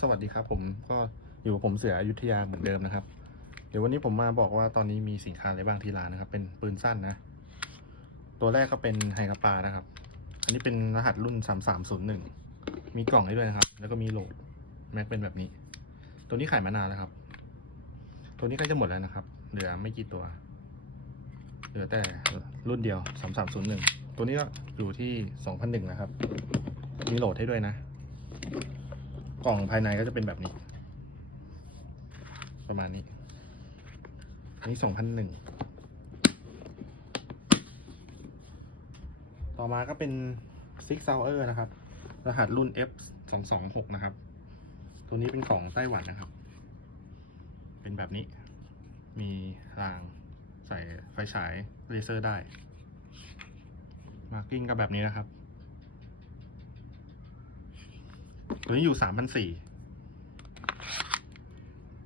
สวัสดีครับ ผมก็อยู่กับผมเสืออยุธยาเหมือนเดิมนะครับ เดี๋ยววันนี้ผมมาบอกว่าตอนนี้มีสินค้าอะไรบ้างที่ร้านนะครับ เป็นปืนสั้นนะ ตัวแรกก็เป็นไฮคาปานะครับ อันนี้เป็นรหัสรุ่น3301มีกล่องให้ด้วยนะครับ แล้วก็มีโหลดแม็กเป็นแบบนี้ ตัวนี้ขายมานานแล้วครับ ตัวนี้ใกล้จะหมดแล้วนะครับ เหลือไม่กี่ตัว เหลือแต่รุ่นเดียว3301ตัวนี้ก็อยู่ที่2001นะครับ มีโหลดให้ด้วยนะ กล่องภายในก็จะเป็นแบบนี้ ประมาณนี้นนี้สองพันหนึ่ง ต่อมาก็เป็น Six Hour นะครับ รหัสรุ่น F สองสองหกนะครับ ตัวนี้เป็นของไต้หวันนะครับ เป็นแบบนี้ มีรางใส่ไฟฉายเลเซอร์ได้ มาร์กิ้งก็แบบนี้นะครับ ตัวนี้อยู่สามพันสี่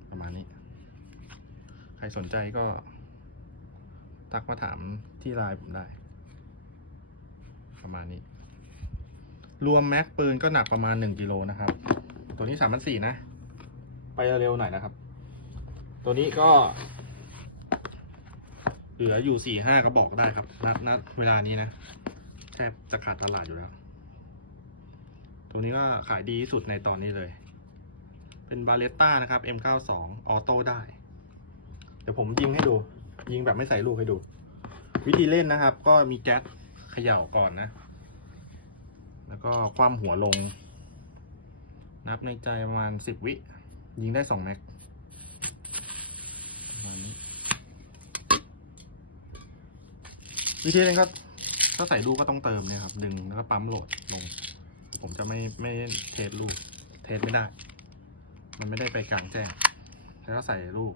ประมาณนี้ ใครสนใจก็ ทักมาถามที่ไลน์ผมได้ ประมาณนี้ รวมแม็กปืนก็หนักประมาณหนึ่งกิโลนะครับ ตัวนี้สามพันสี่นะ ไปเร็วหน่อยนะครับ ตัวนี้ก็ เหลืออยู่สี่ห้ากระบอกได้ครับณณเวลานี้นะแทบจะขาดตลาดอยู่แล้ว ตัวนี้ก็ขายดีที่สุดในตอนนี้เลย เป็นบาเลต้านะครับ M92 ออโต้ได้ เดี๋ยวผมยิงให้ดู ยิงแบบไม่ใส่ลูกให้ดู วิธีเล่นนะครับ ก็มีแก๊สเขย่าก่อนนะ แล้วก็คว่ำหัวลง นับในใจประมาณสิบวิ ยิงได้สองแม็กวิธีเล่นก็ถ้าใส่ลูกก็ต้องเติมเนี่ยครับ ดึงแล้วก็ปั๊มโหลดลง ผมจะไม่ไม่เทสลูก เทสไม่ได้ มันไม่ได้ไปกลางแจ้ง แล้วก็ใส่ลูก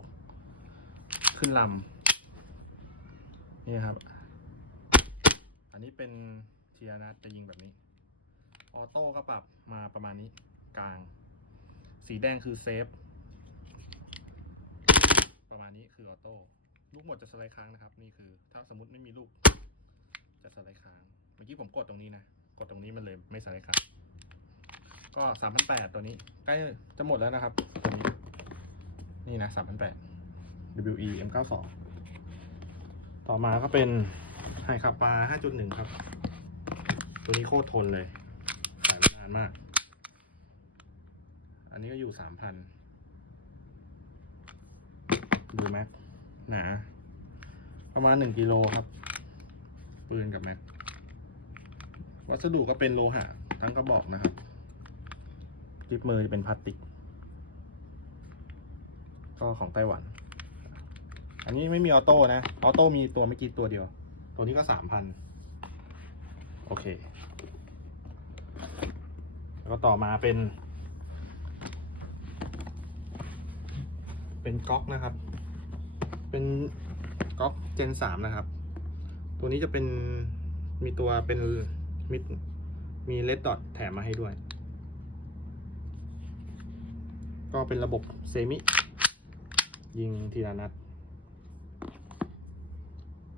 ขึ้นลำนี่ครับ อันนี้เป็นเทียนัทจะยิงแบบนี้ ออโต้ก็ปรับมาประมาณนี้กลาง สีแดงคือเซฟ ประมาณนี้คือออโต้ลูกหมดจะสไลด์ค้างนะครับ นี่คือ ถ้าสมมติไม่มีลูกจะสไลด์ค้าง เมื่อกี้ผมกดตรงนี้นะ ดตรงนี้มันเลยไม่สไลด์ค้างก็สามพันแปดตัวนี้ ใกล้จะหมดแล้วนะครับตัวนี้นี่นะสามพันแปด WE M92 ต่อมาก็เป็นไฮคาปา5.1 ครับ ตัวนี้โคตรทนเลยขายมานานมาก อันนี้ก็อยู่สามพันดูแม็กหนาประมาณหนึ่งกิโลครับ ปืนกับแม็ก วัสดุก็เป็นโลหะทั้งกระบอกนะครับจิบมือจะเป็นพลาสติก ก็ของไต้หวัน อันนี้ไม่มีออโต้นะ ออโต้มีตัวไม่กี่ตัวเดียว ตัวนี้ก็สามพัน โอเค แล้วก็ต่อมาเป็น เป็นก๊อกนะครับ เป็นก๊อกเจนสามนะครับ ตัวนี้จะเป็นมีตัวเป็น มิดมีเลดดอทแถมมาให้ด้วย ก็เป็นระบบเซมิ ยิงทีละนัด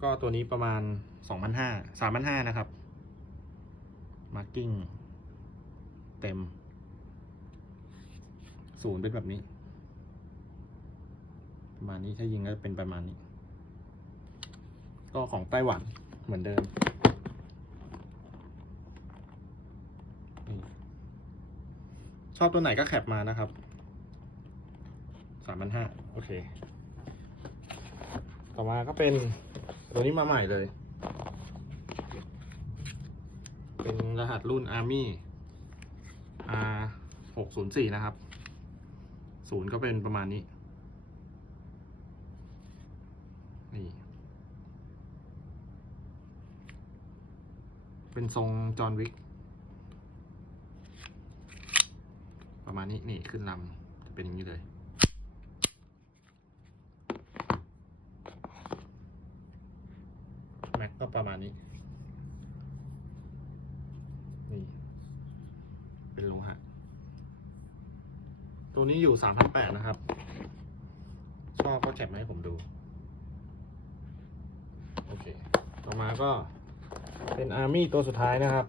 ก็ตัวนี้ประมาณสองพันห้าสามพันห้านะครับ มาร์กิ้งเต็ม ศูนย์เป็นแบบนี้ ประมาณนี้ถ้ายิงก็เป็นประมาณนี้ ก็ของไต้หวันเหมือนเดิมนี่ ชอบตัวไหนก็แคปมานะครับสามพันห้าโอเค ต่อมาก็เป็นตัวนี้มาใหม่เลย เป็นรหัสรุ่น Army R หกศูนย์สี่นะครับ ศูนย์ก็เป็นประมาณนี้ นี่ เป็นทรงจอห์นวิก ประมาณนี้นี่ขึ้นลำจะเป็นอย่างนี้เลย แม็กก็ประมาณนี้ นี่ เป็นโลหะ ตัวนี้อยู่สามพันแปดนะครับ ชอบก็แคปมาให้ผมดู โอเค ต่อมาก็เป็นอาร์มี่ตัวสุดท้ายนะครับ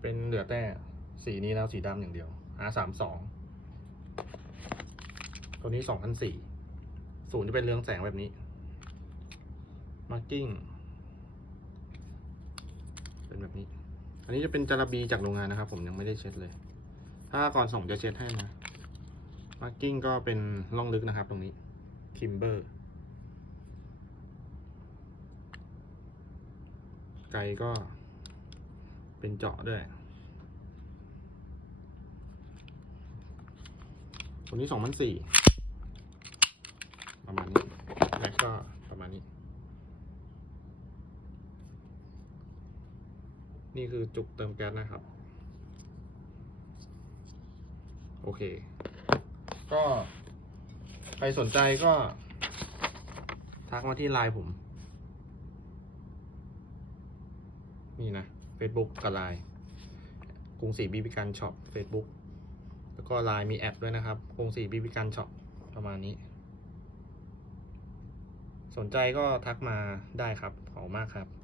เป็นเหลือแต่ สีนี้แล้วสีดำอย่างเดียว R สามสองตัวนี้สองพันสี่ศูนย์จะเป็นเรืองแสงแบบนี้มาร์กิ้งเป็นแบบนี้ อันนี้จะเป็นจาระบีจากโรงงานนะครับ ผมยังไม่ได้เช็ดเลย ถ้าก่อนส่งจะเช็ดให้นะมาร์กิ้งก็เป็นร่องลึกนะครับตรงนี้คิมเบอร์ไกลก็เป็นเจาะด้วย ตัวนี้สองพันสี่ประมาณนี้แม็กก็ประมาณนี้ นี่คือจุกเติมแก๊สนะครับ โอเค ก็ใครสนใจก็ ทักมาที่ไลน์ผม นี่นะ Facebook กับไลน์กรุงศรีบีบีกันช็อป Facebook แล้วก็ลายมีแอปด้วยนะครับโครงสีบีบีกันช็อปประมาณนี้ สนใจก็ทักมาได้ครับขอบมากครับ